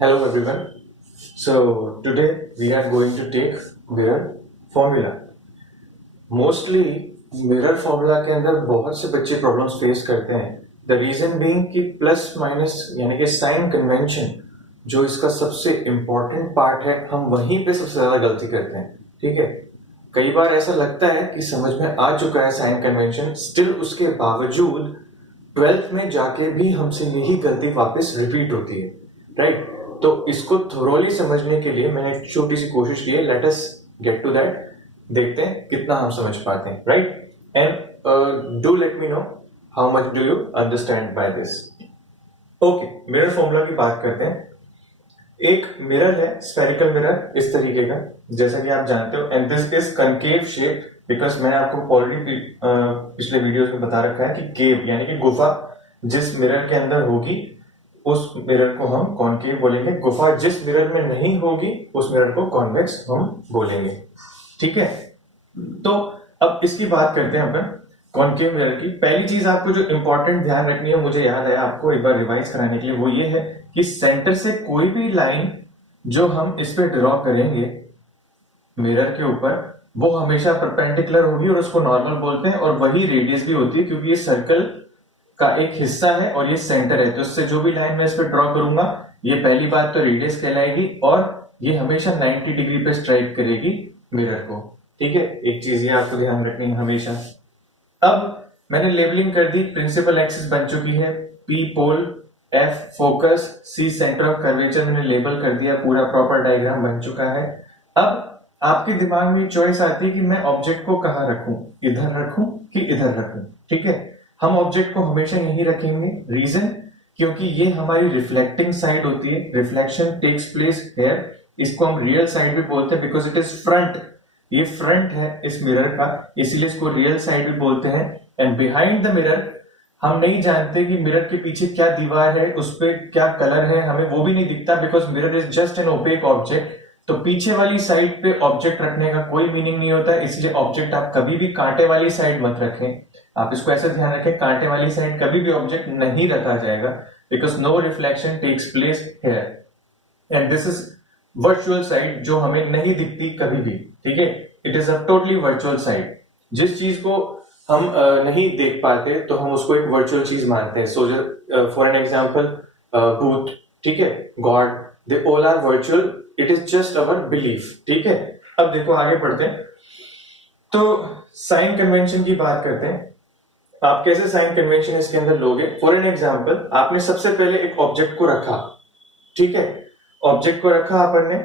Hello everyone. So today we are going to take mirror formula. Mostly mirror formula के अंदर बहुत से बच्चे प्रॉब्लम्स फेस करते हैं. द रीजन बीइंग कि प्लस माइनस यानी कि साइन कन्वेंशन जो इसका सबसे इम्पोर्टेंट पार्ट है, हम वहीं पे सबसे ज्यादा गलती करते हैं. ठीक है, कई बार ऐसा लगता है कि समझ में आ चुका है साइन कन्वेंशन, स्टिल उसके बावजूद 12th में जाके भी हमसे यही गलती वापस रिपीट होती है. राइट, तो इसको थोरोली समझने के लिए मैंने एक छोटी सी कोशिश की है. Let us get to that. देखते हैं कितना हम समझ पाते हैं. Right, and do let me know how much do you understand by this. Okay, mirror formula की बात करते हैं. एक मिरर है, स्फेरिकल मिरर इस तरीके का, जैसा कि आप जानते हो, and this is concave shape because मैंने आपको ऑलरेडी पिछले वीडियोस में बता रखा है कि केव यानी कि गुफा जिस मिरर के अंदर होगी उस मिरर को हम कॉनकेव बोलेंगे. गुफा जिस मिरर में नहीं होगी उस मिरर को कॉन्वेक्स हम बोलेंगे. ठीक है, तो अब इसकी बात करते हैं अपन कॉनकेव मिरर की. पहली चीज आपको जो इंपॉर्टेंट ध्यान रखनी है, मुझे याद है आपको एक बार रिवाइज कराने के लिए, वो ये है कि सेंटर से कोई भी लाइन जो हम इस पे ड्रॉ करेंगे मिरर के ऊपर वो हमेशा परपेंडिकुलर होगी और उसको नॉर्मल बोलते हैं, और वही रेडियस भी होती है क्योंकि ये सर्कल का एक हिस्सा है और ये सेंटर है. तो इससे जो भी लाइन मैं इस पे ड्रॉ करूंगा, ये पहली बात तो रेडियस कहलाएगी और ये हमेशा 90 डिग्री पे स्ट्राइक करेगी मिरर को. ठीक है, एक चीज ये आपको ध्यान रखनी है हमेशा. अब मैंने लेबलिंग कर दी, प्रिंसिपल एक्सिस बन चुकी है, P pole, F focus, C centre of curvature मैंने लेबल कर दिया, पूरा प्रॉपर डायग्राम बन चुका है. अब आपके दिमाग में चॉइस आती है कि मैं ऑब्जेक्ट को कहां रखूं, इधर रखूं कि इधर रखूं. ठीक है, हम ऑब्जेक्ट को हमेशा यहीं रखेंगे. रीजन, क्योंकि ये हमारी रिफ्लेक्टिंग साइड होती है. Reflection takes place here. इसको हम रियल साइड भी बोलते हैं बिकॉज इट इज फ्रंट. ये फ्रंट है इस मिरर का, इसीलिए इसको रियल साइड भी बोलते हैं. एंड बिहाइंड द मिरर हम नहीं जानते कि मिरर के पीछे क्या दीवार है, उस पर क्या कलर है, हमें वो भी नहीं दिखता because mirror is just an opaque object. तो पीछे वाली साइड पे ऑब्जेक्ट रखने का कोई मीनिंग नहीं होता, इसलिए ऑब्जेक्ट आप कभी भी कांटे वाली साइड मत रखें. आप इसको ऐसे ध्यान रखें, कांटे वाली साइड कभी भी ऑब्जेक्ट नहीं रखा जाएगा because no reflection takes place here. And this is virtual side जो हमें नहीं दिखती कभी भी. ठीक है, it is a totally virtual side. जिस चीज को हम नहीं देख पाते तो हम उसको एक वर्चुअल चीज मानते हैं. सो फॉर एन एग्जाम्पल, भूत, ठीक है, god, they all are virtual. It is just our belief. ठीक है, अब देखो आगे बढ़ते हैं. तो साइन कन्वेंशन की बात करते हैं. आप कैसे साइन कन्वेंशन इसके अंदर लोगे. फॉर एन एग्जाम्पल, आपने सबसे पहले एक ऑब्जेक्ट को रखा. ठीक है, ऑब्जेक्ट को रखा अपन ने.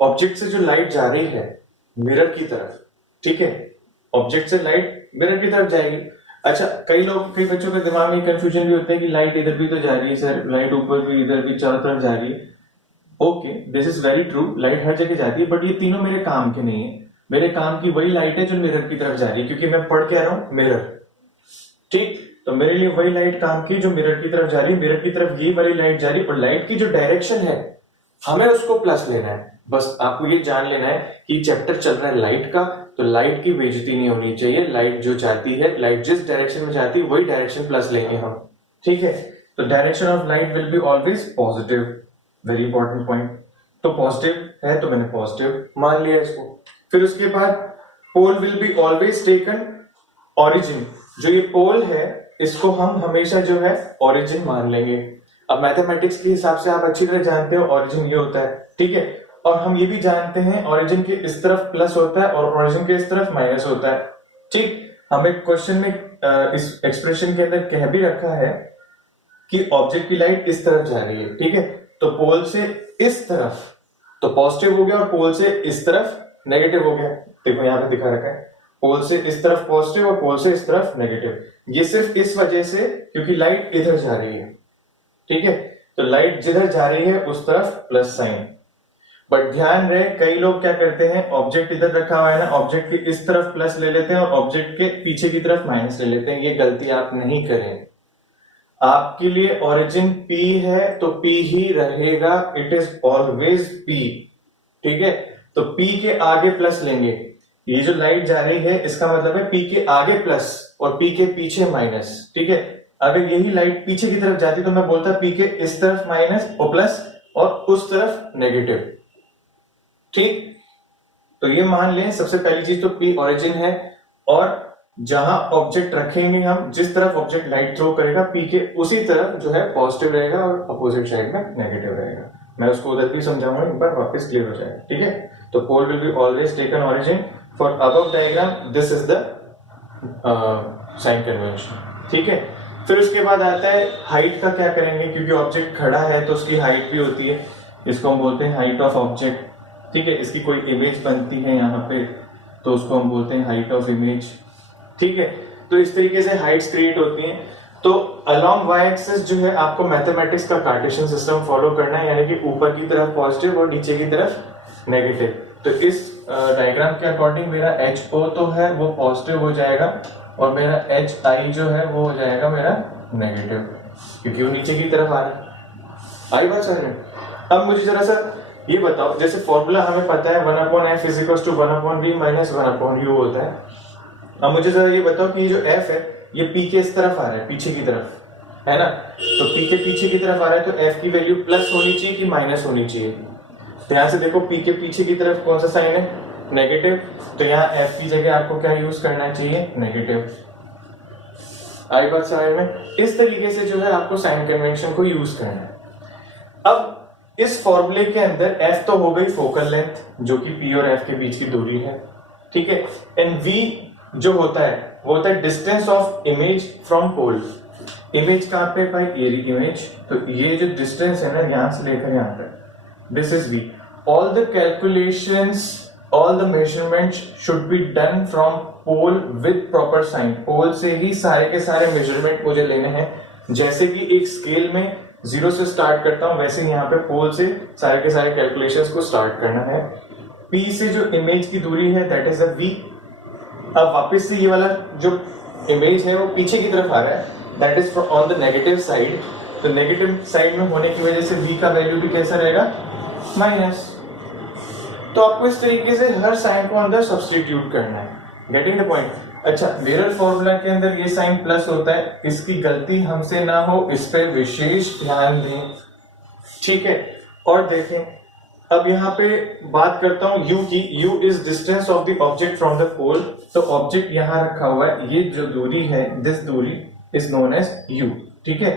ऑब्जेक्ट से जो लाइट जा रही है मिरर की तरफ, ठीक है, ऑब्जेक्ट से लाइट मिरर की तरफ जाएगी. अच्छा, कई बच्चों के दिमाग में कंफ्यूजन भी होता है कि लाइट इधर भी तो जा रही है सर, लाइट ऊपर भी इधर भी चारों तरफ जा रही है. Okay, this is very true, light हर जगह जाती है, बट ये तीनों मेरे काम के नहीं है. मेरे काम की वही लाइट है जो मिरर की तरफ जा रही है, क्योंकि मैं पढ़ के आ रहा हूं मिरर. ठीक, तो मेरे लिए वही लाइट काम की जो मिरर की तरफ जा रही है. मिरर की तरफ ये वाली लाइट जा रही है, और लाइट की जो डायरेक्शन है हमें उसको प्लस लेना है. बस आपको ये जान लेना है कि चैप्टर चल रहा है लाइट का, तो लाइट की बेइज्जती नहीं होनी चाहिए. लाइट जो जाती है, लाइट जिस डायरेक्शन में जाती है वही डायरेक्शन प्लस लेंगे हम. ठीक है, तो direction of light will be always positive. Very important point. तो पॉजिटिव है तो मैंने पॉजिटिव मान लिया इसको. फिर उसके बाद pole will be always taken origin. जो ये पोल है इसको हम हमेशा जो है ऑरिजिन मान लेंगे. अब मैथमेटिक्स के हिसाब से आप अच्छी तरह जानते हो ऑरिजिन ये होता है. ठीक है, और हम ये भी जानते हैं ऑरिजिन के इस तरफ प्लस होता है और ऑरिजिन के इस तरफ माइनस होता है. ठीक, हमें क्वेश्चन में इस एक्सप्रेशन के अंदर कह भी रखा है कि ऑब्जेक्ट की लाइट इस तरफ जा रही है. ठीक है, तो पोल से इस तरफ तो पॉजिटिव हो गया और पोल से इस तरफ नेगेटिव हो गया. देखो यहां पे दिखा रखा है, पोल से इस तरफ पॉजिटिव और पोल से इस तरफ नेगेटिव. ये सिर्फ इस वजह से क्योंकि लाइट इधर जा रही है. ठीक है, तो लाइट जिधर जा रही है उस तरफ प्लस साइन. बट ध्यान रहे, कई लोग क्या करते हैं, ऑब्जेक्ट इधर रखा हुआ है ना, ऑब्जेक्ट के इस तरफ प्लस ले लेते हैं और ऑब्जेक्ट के पीछे की तरफ माइनस ले लेते हैं. ये गलती आप नहीं करें. आपके लिए ओरिजिन P है तो P ही रहेगा. It is always P. ठीक है, तो P के आगे प्लस लेंगे. ये जो लाइट जा रही है इसका मतलब है P के आगे प्लस और P के पीछे माइनस. ठीक है, अगर यही लाइट पीछे की तरफ जाती तो मैं बोलता P के इस तरफ माइनस और प्लस और उस तरफ नेगेटिव। ठीक, तो ये मान लें सबसे पहली चीज तो P ओरिजिन है, और जहां ऑब्जेक्ट रखेंगे हम, जिस तरफ ऑब्जेक्ट लाइट थ्रो करेगा P के उसी तरफ जो है पॉजिटिव रहेगा और अपोजिट साइड में नेगेटिव रहेगा। मैं उसको उधर भी समझाऊंगा, एक बार वापस क्लियर हो जाएगा। ठीक है, तो pole will be always taken origin for above diagram, this is the sign convention. ठीक है, फिर उसके बाद आता है हाइट का क्या करेंगे, क्योंकि ऑब्जेक्ट खड़ा है तो उसकी हाइट भी होती है, इसको हम बोलते हैं हाइट ऑफ ऑब्जेक्ट। ठीक है, इसकी कोई इमेज बनती है यहाँ पे तो उसको हम बोलते हैं हाइट ऑफ इमेज। ठीक है, तो इस तरीके से हाइट्स क्रिएट होती हैं। तो अलोंग वाई एक्सिस जो है आपको मैथमेटिक्स का कार्टेशियन सिस्टम फॉलो करना है, यानी कि ऊपर की तरफ पॉजिटिव और नीचे की तरफ नेगेटिव। तो इस डायग्राम के अकॉर्डिंग मेरा HO तो है वो पॉजिटिव हो जाएगा और मेरा HI जो है वो हो जाएगा मेरा नेगेटिव, क्योंकि वो नीचे की तरफ आ रहा है। आई बात समझ में? अब मुझे जरा सा ये बताओ, जैसे फॉर्मूला हमें पता है 1/f = 1/v - 1/u होता है। अब मुझे जरा ये बताओ कि ये जो f है ये P के इस तरफ आ रहा है, पीछे की तरफ है ना, तो P के पीछे की तरफ आ रहा है तो f की वैल्यू प्लस होनी चाहिए कि माइनस होनी चाहिए? ध्यान से देखो, P के पीछे की तरफ कौन सा साइन है, नेगेटिव, तो यहाँ f की जगह आपको क्या यूज करना चाहिए, नेगेटिव। आई बात समझ में? इस तरीके से जो है आपको साइन कन्वेंशन को यूज करना है। अब इस फॉर्मूले के अंदर f तो हो गई फोकल लेंथ जो कि P और f के बीच की दूरी है। ठीक है, एंड v जो होता है वो होता है distance of image from pole. Image कहां पे भाई, ये इमेज, तो ये जो डिस्टेंस है ना यहां से लेकर यहां तक, this is v। All the calculations, all the measurements should be done from pole with proper sign. Pole से ही सारे के सारे मेजरमेंट मुझे लेने हैं। जैसे कि एक स्केल में 0 से स्टार्ट करता हूं, वैसे यहाँ पे पोल से सारे के सारे कैलकुलेशंस को स्टार्ट करना है। P से जो इमेज की दूरी है दैट इज अ v। अब वापस से ये वाला जो इमेज है वो पीछे की तरफ आ रहा है, that is on the negative side. तो नेगेटिव साइड में होने की वजह से v का वैल्यू भी कैसा रहेगा, माइनस। तो आपको इस तरीके से हर साइन को अंदर सब्स्टिट्यूट करना है। Getting the point? अच्छा, मिरर फॉर्मूला के अंदर ये साइन प्लस होता है, इसकी गलती हमसे ना हो इस पे विशेष ध्यान दें। ठीक है, और देखें अब यहाँ पे बात करता हूं u की। u is distance of the object from the pole. तो ऑब्जेक्ट यहाँ रखा हुआ है, ये जो दूरी है, दिस दूरी इज नोन एज u। ठीक है,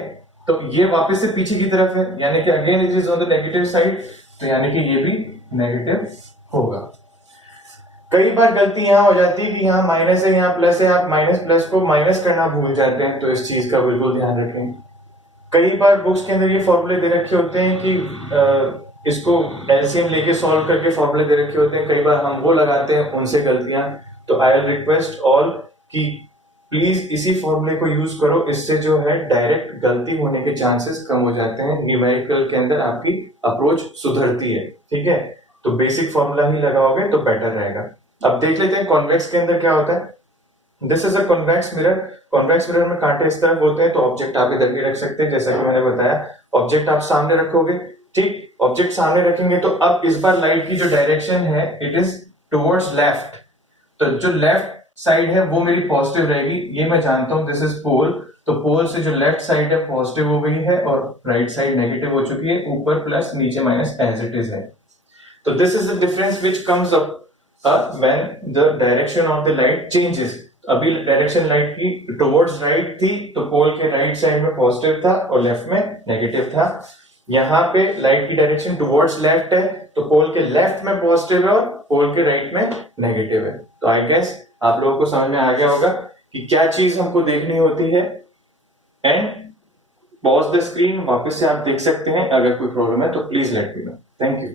तो ये वापस से पीछे की तरफ है, यानी कि again it is on the negative side, तो यानी कि ये भी नेगेटिव होगा। कई बार गलती यहाँ हो जाती है कि यहाँ माइनस है यहाँ प्लस है, आप माइनस प्लस को माइनस करना भूल जाते हैं, तो इस चीज का बिल्कुल ध्यान रखें। कई बार बुक्स के अंदर ये फॉर्मूले दे रखे होते हैं कि इसको एलसीएम लेके सॉल्व करके फॉर्मूले दे रखे होते हैं, कई बार हम वो लगाते हैं, उनसे गलतियां। तो आई विल रिक्वेस्ट ऑल कि प्लीज इसी फॉर्मूले को यूज करो, इससे जो है डायरेक्ट गलती होने के चांसेस कम हो जाते हैं। न्यूमेरिकल के अंदर आपकी अप्रोच सुधरती है। ठीक है, तो बेसिक फॉर्मूला ही लगाओगे तो बेटर रहेगा। अब देख लेते हैं कॉन्वेक्स के अंदर क्या होता है। This is a convex mirror. Convex mirror में कांटे इस तरफ होते हैं, तो ऑब्जेक्ट आप इधर भी रख सकते हैं, जैसा कि मैंने बताया। ऑब्जेक्ट आप सामने रखोगे, ठीक, ऑब्जेक्ट सामने रखेंगे तो अब इस बार लाइट की जो डायरेक्शन है इट इज टुवर्ड्स लेफ्ट। तो जो लेफ्ट साइड है वो मेरी पॉजिटिव रहेगी, ये मैं जानता हूं, दिस इज पोल। तो पोल से जो लेफ्ट साइड है पॉजिटिव हो गई है और राइट साइड नेगेटिव हो चुकी है, ऊपर प्लस नीचे माइनस एज इट इज है। तो this is the difference which comes up when the direction of the light changes. अभी डायरेक्शन लाइट की टुवर्ड्स राइट थी, तो पोल के राइट साइड में पॉजिटिव था और लेफ्ट में नेगेटिव था। यहाँ पे लाइट की डायरेक्शन टुवर्ड्स लेफ्ट है, तो पोल के लेफ्ट में पॉजिटिव है और पोल के राइट में नेगेटिव है। तो आई गेस आप लोगों को समझ में आ गया होगा कि क्या चीज हमको देखनी होती है। एंड पॉज द स्क्रीन, वापस से आप देख सकते हैं। अगर कोई प्रॉब्लम है तो please let me no. Thank you.